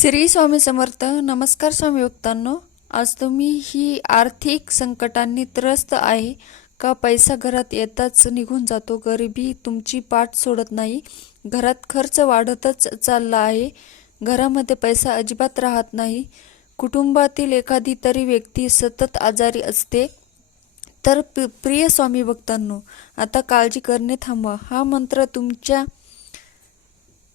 श्री स्वामी समर्थ नमस्कार स्वामी भक्तांनो आज तुम्ही ही आर्थिक संकटांनी त्रस्त आहे का? पैसा घरात येताच निघून जातो. गरिबी तुमची पाठ सोडत नाही. घरात खर्च वाढतच चालला आहे. घरामध्ये पैसा अजिबात राहत नाही. कुटुंबातील एखादी तरी व्यक्ती सतत आजारी असते. तर प्रिय स्वामी भक्तांनो आता काळजी करणे थांबवा. हा मंत्र तुमच्या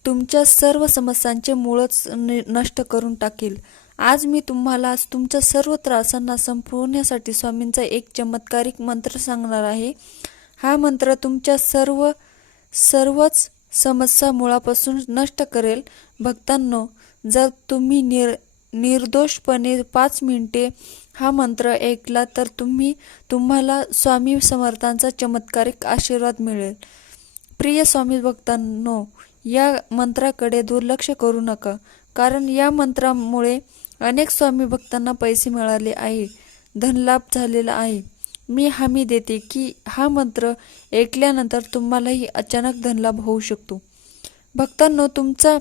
तुमच्या सर्व समस्यांचे मूळच नष्ट करून टाकेल. आज मी तुम्हाला तुमच्या सर्व त्रासांना संपवण्यासाठी स्वामींचा एक चमत्कारिक मंत्र सांगणार आहे. हा मंत्र तुमच्या सर्व सर्वच समस्या मुळापासून नष्ट करेल. भक्तांनो जर तुम्ही निर निर्दोषपणे पाच मिनिटे हा मंत्र ऐकला तर तुम्ही तुम्हाला स्वामी समर्थांचा चमत्कारिक आशीर्वाद मिळेल. प्रिय स्वामी भक्तांनो या मंत्राकडे दुर्लक्ष करू नका कारण या मंत्रामुळे अनेक स्वामी भक्तांना पैसे मिळाले आहे धनलाभ झालेला आहे. मी हमी देते की हा मंत्र ऐकल्यानंतर तुम्हालाही अचानक धनलाभ होऊ शकतो. भक्तांनो तुमचा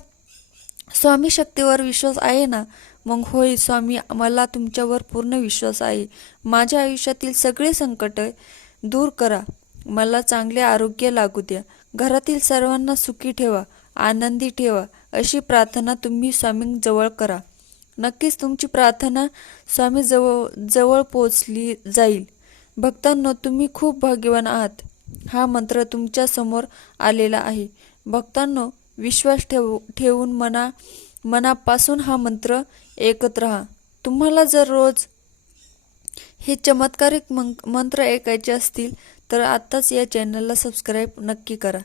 स्वामी शक्तीवर विश्वास आहे ना? मग होय स्वामी मला तुमच्यावर पूर्ण विश्वास आहे. माझ्या आयुष्यातील सगळे संकट दूर करा. मला चांगले आरोग्य लागू द्या. घरातील सर्वांना सुखी ठेवा. आनंदी ठेवा. अशी प्रार्थना तुम्ही स्वामींजवळ करा. नक्कीच तुमची प्रार्थना स्वामी जवळ जवळ पोचली जाईल. भक्तांनो तुम्ही खूप भाग्यवान आहात. हा मंत्र तुमच्यासमोर आलेला आहे. भक्तांनो विश्वास ठेव ठेवून मना मनापासून हा मंत्र ऐकत राहा. तुम्हाला जर रोज हे चमत्कारिक मंत्र ऐकायचे असतील तर आत्ताच या चॅनलला सबस्क्राईब नक्की करा.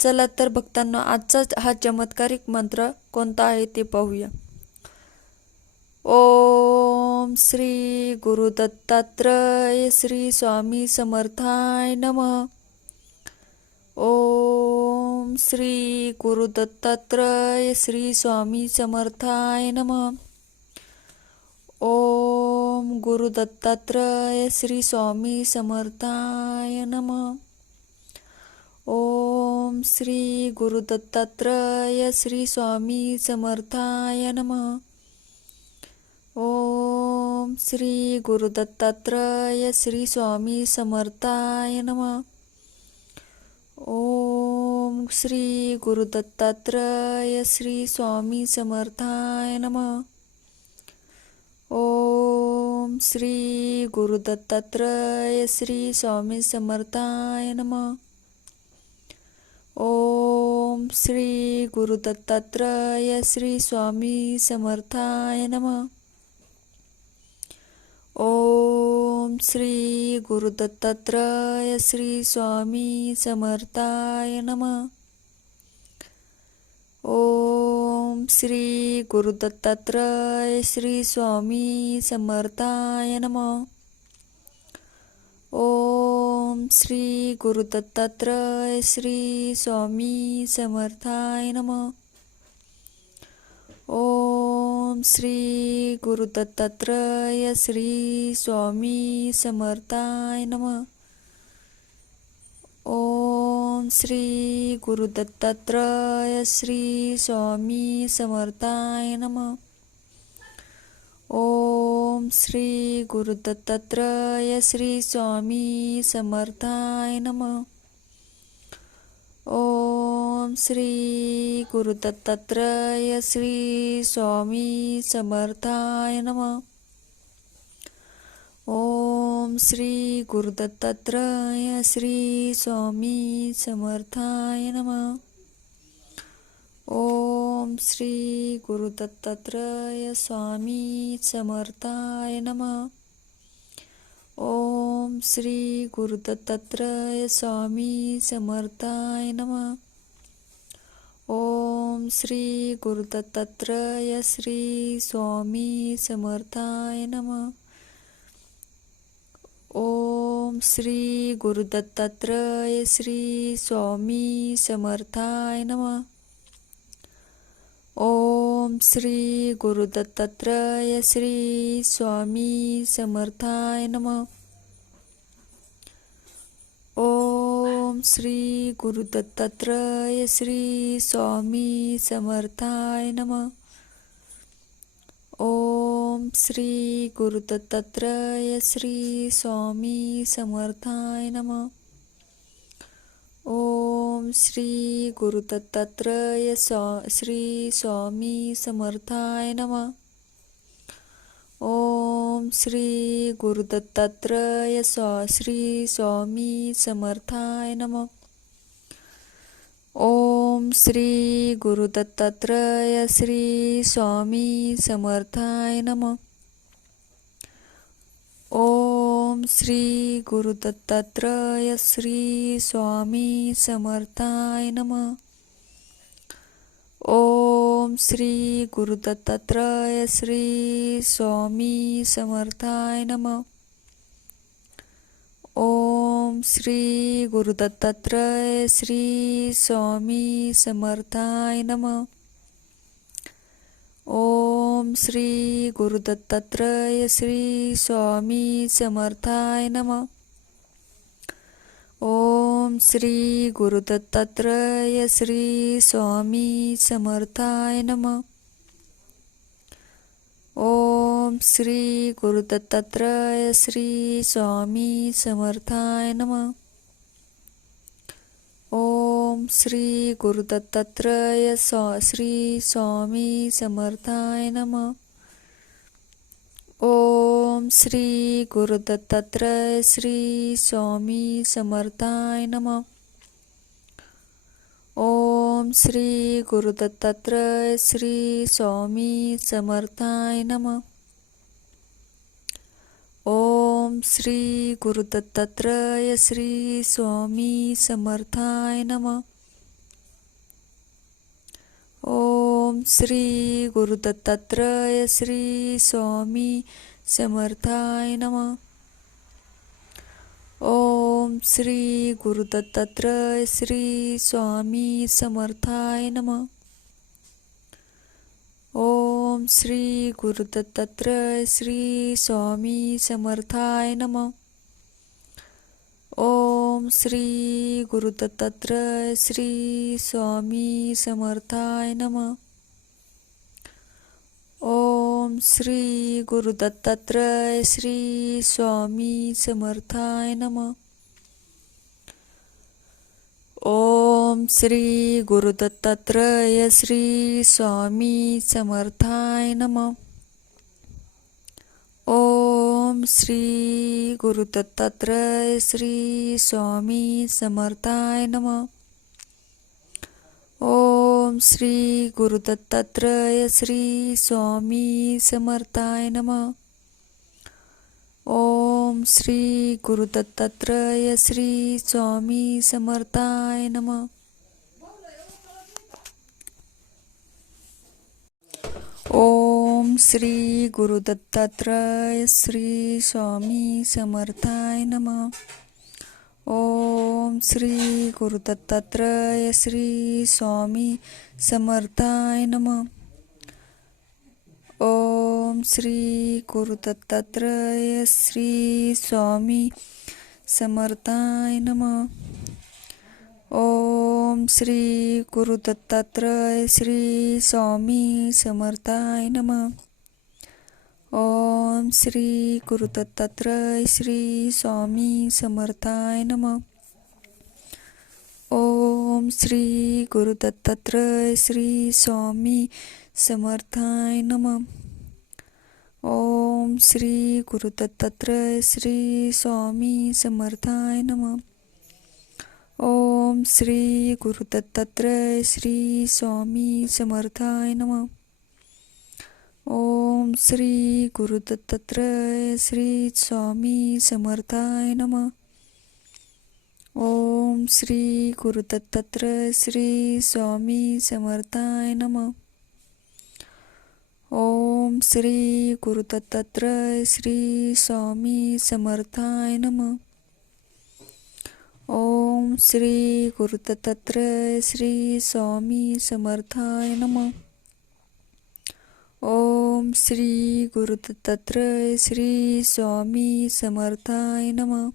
चला तर भक्तांना आजचा हा चमत्कारिक मंत्र कोणता आहे ते पाहूया. ओम श्री गुरु दत्तात्रय श्री स्वामी समर्थाय नमः. ओम श्री गुरु दत्तात्रय श्री स्वामी समर्थाय नमः. ओम गुरु दत्तात्रय श्री स्वामी समर्थाय नमः. ओम श्री गुरु दत्तात्रय श्री स्वामी समर्थाय नम। ओम श्री गुरु दत्तात्रय श्री स्वामी समर्थाय नम। ओम श्री गुरु दत्तात्रय श्री स्वामी समर्थाय नम। ओम श्री गुरु दत्तात्रय श्री स्वामी समर्थाय नमः। ओम श्री गुरु दत्तात्रय श्री स्वामी समर्थाय नमः। ओम श्री गुरु दत्तात्रय श्री स्वामी समर्थाय नमः। ओम श्री गुरु दत्तात्रय श्री स्वामी समर्थाय नमः। ओम श्री गुरुदत्तात्रय श्री स्वामी समर्थाय नम. ओम श्री गुरुदत्तात्रय श्री स्वामी समर्थाय नम. ओम श्री गुरुदत्तात्रय श्री स्वामी समर्थाय नमः. ओम श्री गुरुदत्तात्रय श्री स्वामी समर्थाय नमः। ओम श्री गुरुदत्तात्रय श्री स्वामी समर्थाय नमः। ओम श्री गुरुदत्तात्रय श्री स्वामी समर्थाय नमः। ओम श्री गुरुदत्तात्रय स्वामी समर्थाय नमः। ओम श्री गुरुदत्तात्रय स्वामी समर्थाय नमः। ओम श्री गुरुदत्तात्रय श्री स्वामी समर्थाय नमः। ओम श्री गुरुदत्तात्रय श्री स्वामी समर्थाय नमः। ओम श्री गुरुदत्तात्रय श्री स्वामी समर्थाय नमः। ओम श्री गुरुदत्तात्रय श्री स्वामी समर्थाय नमः। ओम श्री गुरुदत्तात्रय श्री स्वामी समर्थाय नमः। ओम श्री गुरुदत्तात्रय स्वा श्री स्वामी समर्थाय नमः। ओम श्री गुरुदत्तात्रय स्वा श्री स्वामी समर्थाय नमः। ओम श्री गुरुदत्तात्रय श्री स्वामी समर्थाय नमः। ओम ओम श्री गुरुदत्तात्रय श्री स्वामी समर्थाय नमः। ओम श्री गुरुदत्तात्रय श्री स्वामी समर्थाय नमः। ओम श्री गुरुदत्तात्रय श्री स्वामी समर्थाय नमः। ओम श्री गुरुदत्तात्रय श्री स्वामी समर्थाय नमः। ओम श्री गुरुदत्तात्रय श्री स्वामी समर्थाय नमः। ओम श्री गुरुदत्तात्रय श्री स्वामी समर्थाय नमः। ओम श्री गुरुदत्तात्रय स्वा श्री स्वामी समर्थाय नमः। ओम श्री गुरुदत्तात्रय श्री स्वामी समर्थाय नमः। ओम श्री गुरुदत्तात्रय श्री स्वामी समर्थाय नमः ओम श्री गुरुदत्तात्रय श्री स्वामी समर्थाय नमः। ओम श्री गुरुदत्तात्रय श्री स्वामी समर्थाय नमः। ओम श्री गुरुदत्तात्रय श्री स्वामी समर्थाय नमः। ओम श्री गुरुदत्तात्रय श्री स्वामी समर्थाय नमः। ओम श्री गुरुदत्तात्रय श्री स्वामी समर्थाय नमः। ओम श्री गुरुदत्तात्रय श्री स्वामी समर्थाय नमः। ओम श्री गुरुदत्तात्रय श्री स्वामी समर्थाय नमः। ओम श्री गुरुदत्तात्रय श्री स्वामी समर्थाय नमः। ओम श्री गुरुदत्तात्रय श्री स्वामी समर्थाय नमः। ओम श्री गुरुदत्तात्रय श्री स्वामी समर्थाय नमः। ओम श्री गुरुदत्तात्रय श्री स्वामी समर्थाय नमः. ओम श्री गुरुदत्तात्रय श्री स्वामी समर्थाय नमः. ओम श्री गुरुदत्तात्रय श्री स्वामी समर्थाय नमः. ओम श्री गुरुदत्तात्रय श्री स्वामी समर्थाय नम। ओम श्री गुरुदत्तात्रय श्री स्वामी समर्थाय नम। ओम श्री गुरुदत्तात्रय श्री स्वामी समर्थाय नम। ओम श्री गुरुदत्तात्रय श्री स्वामी समर्थाय नमः। ओम श्री गुरुदत्तात्रय श्री स्वामी समर्थाय नमः। ओम श्री गुरुदत्तात्रय श्री स्वामी समर्थाय नमः। ओम श्री गुरुदत्तात्रय श्री स्वामी समर्थाय नम। ओम श्री गुरुदत्तात्रय श्री स्वामी समर्थाय नमः। ओम श्री गुरुदत्तात्रय श्री स्वामी समर्थाय नमः। ओम श्री गुरुदत्तात्रय श्री स्वामी समर्थाय नमः।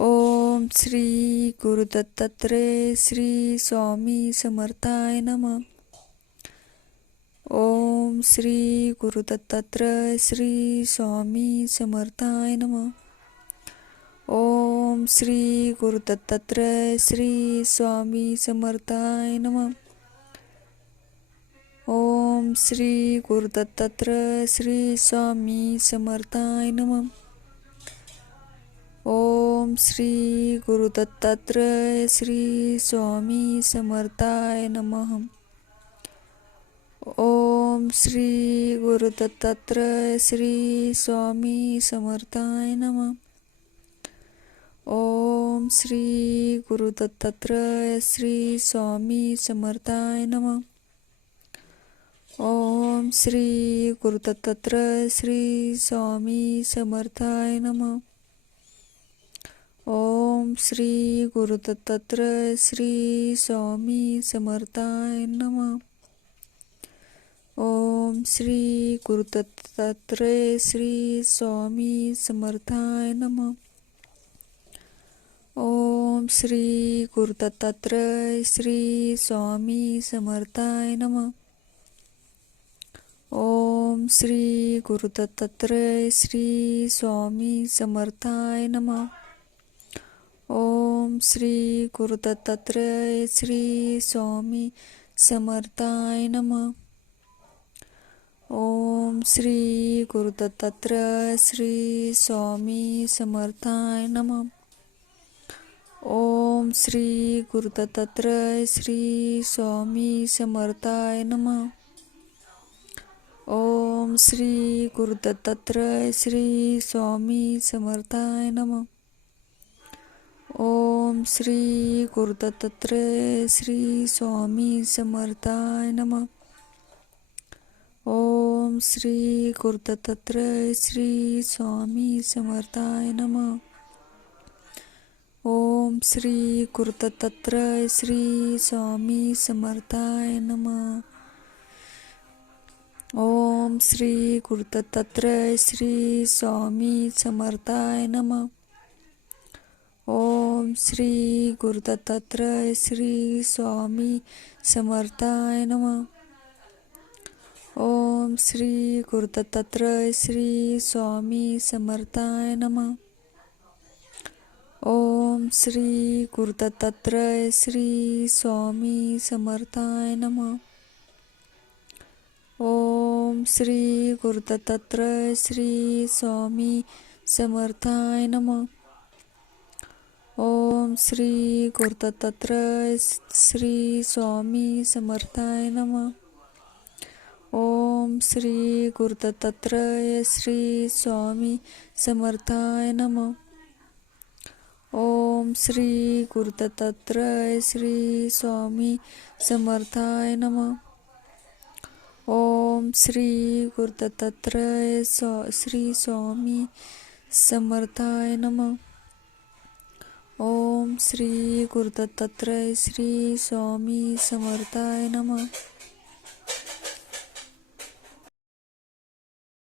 ओम श्री गुरुदत्तात्रय श्री स्वामी समर्थाय नमः। ओम श्री गुरुदत्तात्रय श्री स्वामी समर्थाय नमः। ओम श्री गुरुदत्तात्रय श्री स्वामी समर्थाय नमः। ओम श्री गुरुदत्तात्रय श्री स्वामी समर्थाय नमः। ओम श्री गुरुदत्तात्रय श्री स्वामी समर्थाय नमः। ओम श्री गुरुदत्तात्रय श्री स्वामी समर्थाय नमः। ओम श्री गुरुदत्तात्रय श्री स्वामी समर्थाय नमः। ओम श्री गुरुदत्तात्रय श्री स्वामी समर्थाय नमः। ओम श्री गुरुदत्तात्रय श्री स्वामी समर्थाय नमः। ओम श्री गुरुदत्तात्रय श्री स्वामी समर्थाय नमः। ओम श्री गुरुदत्तात्रय श्री स्वामी समर्थाय नम. ओम श्री गुरुदत्तात्रय श्री स्वामी समर्थाय नमः. ओम श्री गुरुदत्तात्रय श्री स्वामी समर्थाय नमः. ओम श्री गुरुदत्तात्रय श्री स्वामी समर्थाय नमः. ओम श्री गुरुदत्तात्रय श्री स्वामी समर्थाय नमः। ओम श्री गुरुदत्तात्रय श्री स्वामी समर्थाय नमः। ओम श्री गुरुदत्तात्रय श्री स्वामी समर्थाय नमः। ओम श्री गुरुदत्तात्रय श्री स्वामी समर्थाय नमः। ओम श्री गुरुदत्तात्रय श्री स्वामी समर्थाय नमः. ओम श्री कृततत्रय श्री स्वामी समर्थाय नमः. ओम श्री गुरुदत्तात्रय श्री स्वामी समर्थाय नमः. ओम श्री कृततत्रय श्री स्वामी समर्थाय नमः. ओम श्री गुरुदत्तात्रय श्री स्वामी समर्थाय नमः। ओम श्री गुरुदत्तात्रय श्री स्वामी समर्थाय नमः। ओम श्री गुरुदत्तात्रय श्री स्वामी समर्थाय नमः। ओम श्री गुरुदत्तात्रय श्री स्वामी समर्थाय नमः। ओम श्री गुरुदत्तात्रय श्री स्वामी समर्थाय नमः. ओम श्री गुरुदत्तात्रय स्वा- श्री स्वामी समर्थाय नमः. ओम श्री गुरुदत्तात्रय श्री स्वामी समर्थाय नमः.